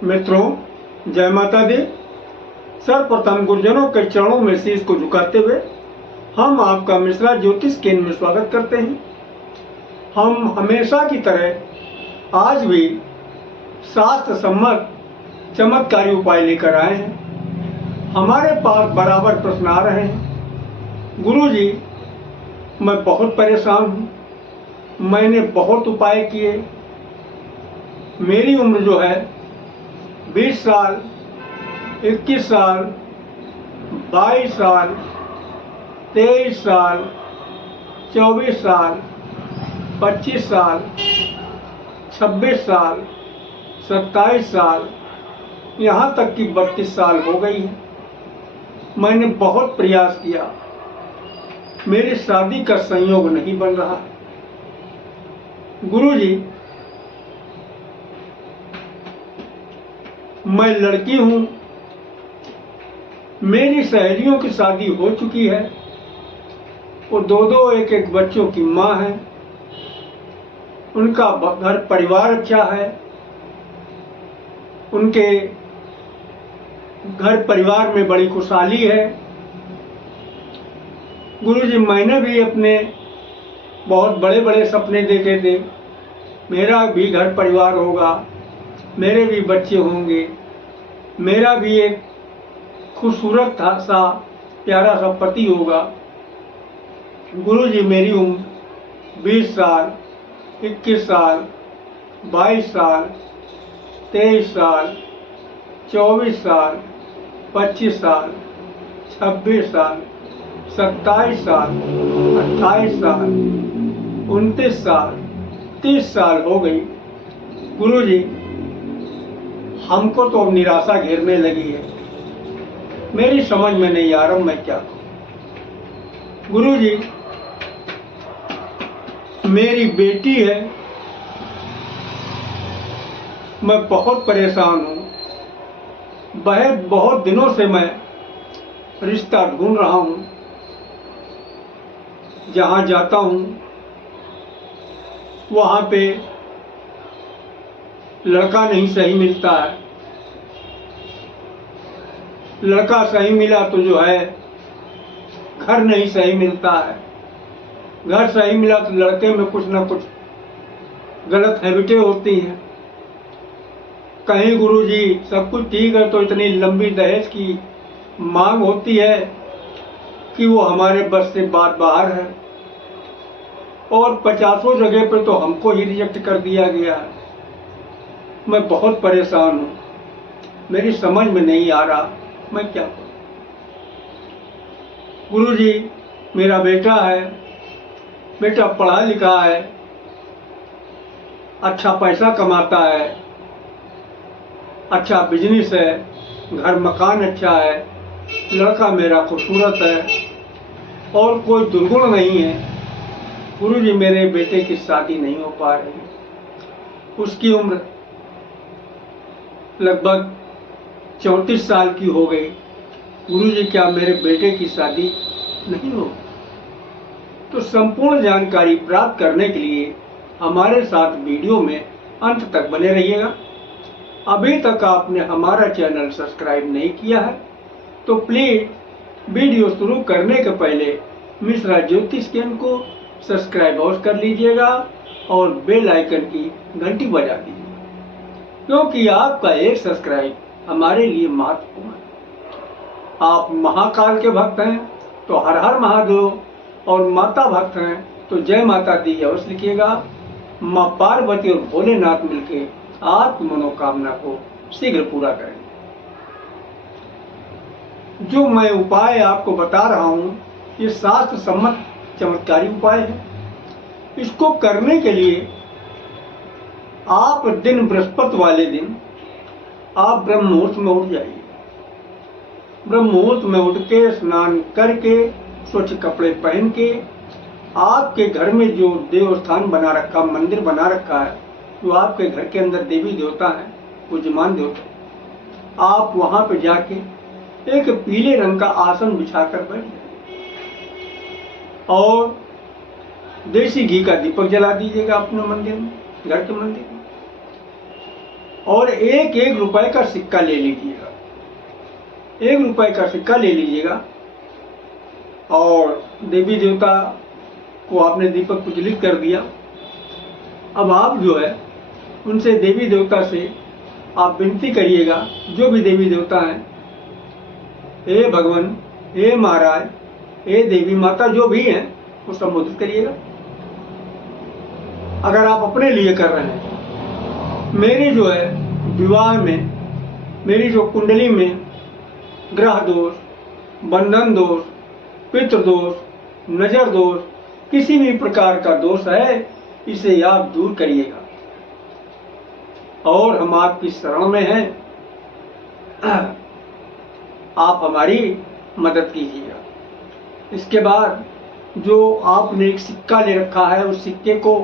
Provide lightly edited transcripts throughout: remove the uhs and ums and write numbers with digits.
मित्रों, जय माता दी। सर्वप्रथम गुरुजनों के चरणों में शीश को झुकाते हुए हम आपका मिश्रा ज्योतिष केंद्र में स्वागत करते हैं। हम हमेशा की तरह आज भी शास्त्र सम्मत चमत्कारी उपाय लेकर आए हैं। हमारे पास बराबर प्रश्न आ रहे हैं, गुरुजी मैं बहुत परेशान हूँ, मैंने बहुत उपाय किए, मेरी उम्र जो है 20 साल, 21 साल, 22 साल, 23 साल, 24 साल, 25 साल, 26 साल, 27 साल, यहाँ तक कि 32 साल हो गई है। मैंने बहुत प्रयास किया, मेरी शादी का संयोग नहीं बन रहा। गुरुजी मैं लड़की हूँ, मेरी सहेलियों की शादी हो चुकी है, वो दो एक एक बच्चों की माँ है, उनका घर परिवार अच्छा है, उनके घर परिवार में बड़ी खुशहाली है। गुरुजी मैंने भी अपने बहुत बड़े बड़े सपने देखे थे, मेरा भी घर परिवार होगा, मेरे भी बच्चे होंगे, मेरा भी एक खूबसूरत सा प्यारा सा पति होगा। गुरुजी मेरी उम्र 20 साल, 21 साल, 22 साल, 23 साल, 24 साल, 25 साल, 26 साल, 27 साल, 28 साल, 29 साल, 30 साल हो गई। गुरुजी हमको तो अब निराशा घेरने लगी है, मेरी समझ में नहीं आ रहा मैं क्या करूं। गुरुजी मेरी बेटी है, मैं बहुत परेशान हूं, बहुत दिनों से मैं रिश्ता ढूंढ रहा हूं, जहां जाता हूं वहां पे लड़का नहीं सही मिलता है। लड़का सही मिला तो जो है घर नहीं सही मिलता है, घर सही मिला तो लड़के में कुछ ना कुछ गलत हैबिटें होती हैं। कहीं गुरुजी सब कुछ ठीक है तो इतनी लंबी दहेज की मांग होती है कि वो हमारे बस से बात बाहर है, और 50 जगह पे तो हमको ही रिजेक्ट कर दिया गया है। मैं बहुत परेशान हूँ, मेरी समझ में नहीं आ रहा मैं क्या करूँ। गुरुजी मेरा बेटा है, बेटा पढ़ा लिखा है, अच्छा पैसा कमाता है, अच्छा बिजनेस है, घर मकान अच्छा है, लड़का मेरा खूबसूरत है और कोई दुर्गुण नहीं है। गुरुजी मेरे बेटे की शादी नहीं हो पा रही, उसकी उम्र लगभग 34 साल की हो गई। गुरुजी क्या मेरे बेटे की शादी नहीं हो? तो संपूर्ण जानकारी प्राप्त करने के लिए हमारे साथ वीडियो में अंत तक बने रहिएगा। अभी तक आपने हमारा चैनल सब्सक्राइब नहीं किया है तो प्लीज वीडियो शुरू करने के पहले मिश्रा ज्योतिष केंद्र को सब्सक्राइब अवश्य कर लीजिएगा और बेल आइकन की घंटी बजा दीजिएगा, क्योंकि आपका एक सब्सक्राइब हमारे लिए महत्वपूर्ण है। आप महाकाल के भक्त हैं तो हर हर महादेव, और माता भक्त हैं तो जय माता दी अवश्य लिखिएगा। माँ पार्वती और भोलेनाथ मिलके आपकी मनोकामना को शीघ्र पूरा करेंगे। जो मैं उपाय आपको बता रहा हूँ ये शास्त्र सम्मत चमत्कारी उपाय है। इसको करने के लिए आप दिन बृहस्पति वाले दिन आप ब्रह्म मुहूर्त में उठ जाइए। ब्रह्म मुहूर्त में उठ के स्नान करके स्वच्छ कपड़े पहन के आपके घर में जो देवस्थान बना रखा, मंदिर बना रखा है, जो आपके घर के अंदर देवी देवता है, पूज्यमान देवता, आप वहां पे जाके एक पीले रंग का आसन बिछाकर बैठ जाइए और देसी घी का दीपक जला दीजिएगा अपने मंदिर में, घर के मंदिर में। और एक एक रुपए का सिक्का ले लीजिएगा। 1 रुपए का सिक्का ले लीजिएगा और देवी देवता को आपने दीपक प्रज्वलित कर दिया। अब आप जो है उनसे, देवी देवता से आप विनती करिएगा, जो भी देवी देवता हैं, हे भगवान, हे महाराज, हे देवी माता, जो भी हैं, वो संबोधित करिएगा। अगर आप अपने लिए कर रहे हैं, मेरे जो है विवाह में, मेरी जो कुंडली में ग्रह दोष, बंधन दोष, पितृ दोष, नजर दोष, किसी भी प्रकार का दोष है, इसे आप दूर करिएगा और हम आपकी शरण में हैं। आप हमारी मदद कीजिएगा। इसके बाद जो आपने एक सिक्का ले रखा है, उस सिक्के को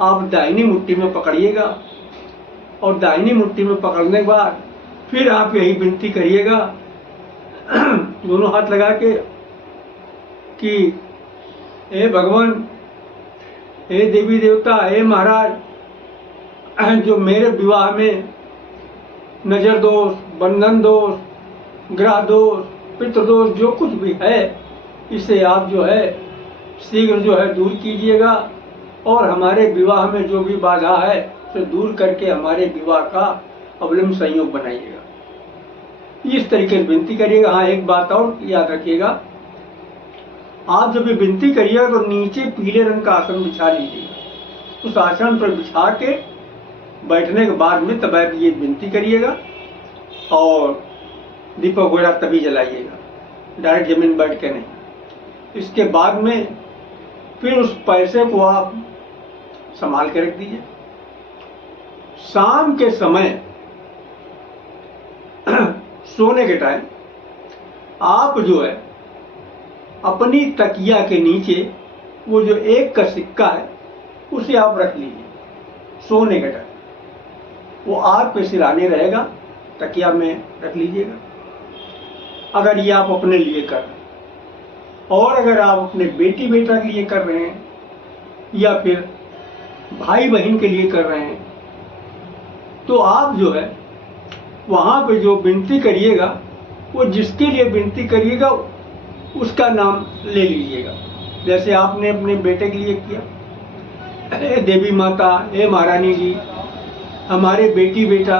आप दाहिनी मुट्ठी में पकड़िएगा और दाहिनी मुट्ठी में पकड़ने के बाद फिर आप यही विनती करिएगा दोनों हाथ लगा के कि हे भगवान, हे देवी देवता, हे महाराज, जो मेरे विवाह में नजर दोष, बंधन दोष, ग्रह दोष, पितृ दोष, जो कुछ भी है, इसे आप जो है शीघ्र जो है दूर कीजिएगा और हमारे विवाह में जो भी बाधा है उसे दूर करके हमारे विवाह का अवलंब संयोग बनाइएगा। इस तरीके से विनती करिएगा। हाँ, एक बात और याद रखिएगा, आप जब भी विनती करिएगा तो नीचे पीले रंग का आसन बिछा लीजिएगा। उस आसन पर बिछा के बैठने के बाद में तब आप ये विनती करिएगा और दीपक वगैरह तभी जलाइएगा, डायरेक्ट जमीन बैठ के नहीं। इसके बाद में फिर उस पैसे को आप संभाल के रख दीजिए। शाम के समय सोने के टाइम आप जो है अपनी तकिया के नीचे वो जो 1 का सिक्का है उसे आप रख लीजिए। सोने के टाइम वो आपके सिरहाने रहेगा, तकिया में रख लीजिएगा। अगर ये आप अपने लिए कर रहे हैं, और अगर आप अपने बेटी बेटा के लिए कर रहे हैं या फिर भाई बहन के लिए कर रहे हैं, तो आप जो है वहाँ पे जो विनती करिएगा, वो जिसके लिए विनती करिएगा उसका नाम ले लीजिएगा। जैसे आपने अपने बेटे के लिए किया, हे देवी माता, हे महारानी जी, हमारे बेटी बेटा,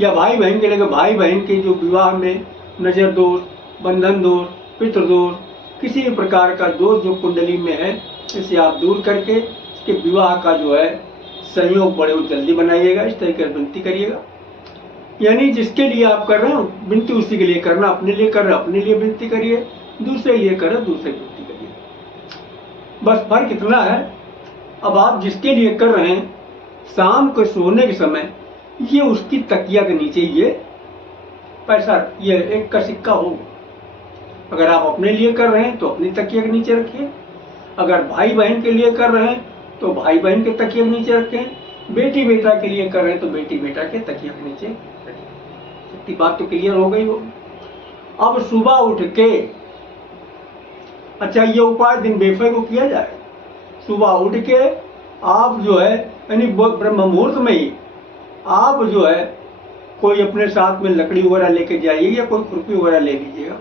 या भाई बहन के लिए भाई बहन के जो विवाह में नजर दोष, बंधन दोष, पितृ दोष, किसी भी प्रकार का दोष जो कुंडली में है, इसे आप दूर करके उसके विवाह का जो है संयोग बड़े जल्दी बनाइएगा। इस तरीके से विनती करिएगा। यानी जिसके लिए आप कर रहे हो विनती, उसी के लिए करना। अपने लिए कर रहे हो अपने लिए विनती करिए, दूसरे लिए कर रहे हो दूसरे विनती करिए। बस फर्क इतना है, अब आप जिसके लिए कर रहे हैं, शाम को सोने के समय ये उसकी तकिया के नीचे ये पैसा, ये 1 का सिक्का होगा। अगर आप अपने लिए कर रहे हैं तो अपनी तकिया के नीचे रखिए, अगर भाई बहन के लिए कर रहे हैं तो भाई बहन के तकिया के नीचे रखें, बेटी बेटा के लिए कर रहे हैं तो बेटी बेटा के तकिया के नीचे रखें। इतनी बात तो क्लियर हो गई होगी। अब सुबह उठ के, अच्छा ये उपाय दिन बेफे को किया जाए। सुबह उठ के आप जो है यानी ब्रह्म मुहूर्त में ही आप जो है कोई अपने साथ में लकड़ी वगैरह लेके जाइए या कोई खुरपी वगैरह ले लीजिएगा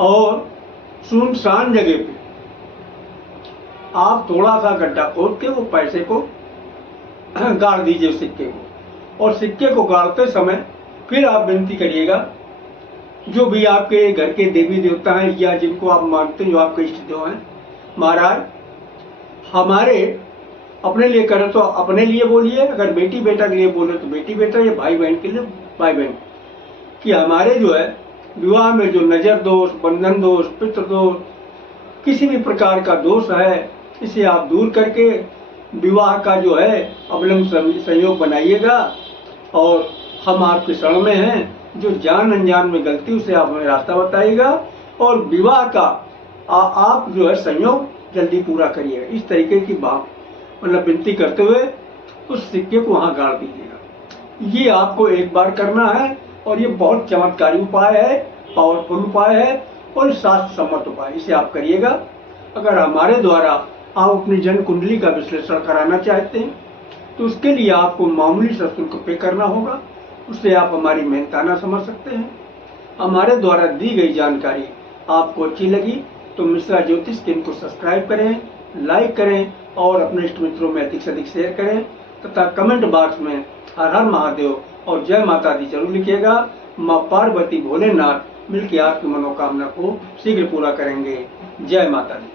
और सुनसान जगह पे आप थोड़ा सा गड्ढा खोद के वो पैसे को गाड़ दीजिए सिक्के को, और सिक्के को गाड़ते समय फिर आप विनती करिएगा, जो भी आपके घर के देवी देवता हैं या जिनको आप मानते हैं, जो आपके इष्ट देव हैं, महाराज हमारे अपने लिए करें तो अपने लिए बोलिए, अगर बेटी बेटा के लिए बोले तो बेटी बेटा, या भाई बहन के लिए भाई बहन, कि हमारे जो है विवाह में जो नजर दोष, बंधन दोष, पितृ दोष, किसी भी प्रकार का दोष है, इसे आप दूर करके विवाह का जो है अवलंब संयोग बनाइएगा और हम आपके शरण में हैं। जो जान अनजान में गलती उसे आप हमें रास्ता बताइएगा और विवाह का आप जो है संयोग जल्दी पूरा करिएगा। इस तरीके की बात मतलब विनती करते हुए उस सिक्के को वहाँ गाड़ दीजिएगा। ये आपको एक बार करना है और ये बहुत चमत्कारी उपाय है, पावरफुल उपाय है और शास्त्र सम्मत उपाय। इसे आप करिएगा। अगर हमारे द्वारा आप अपनी जन्म कुंडली का विश्लेषण कराना चाहते हैं तो उसके लिए आपको मामूली सा शुल्क पे करना होगा। उससे आप हमारी मेहनताना समझ सकते हैं। हमारे द्वारा दी गई जानकारी आपको अच्छी लगी तो मिश्रा ज्योतिष केंद्र को सब्सक्राइब करें, लाइक करें और अपने इष्ट मित्रों में अधिक से अधिक शेयर करें तथा कमेंट बॉक्स में हर हर महादेव और जय माता दी जरूर लिखिएगा। माँ पार्वती भोलेनाथ मिलकर आपकी मनोकामना को शीघ्र पूरा करेंगे। जय माता दी।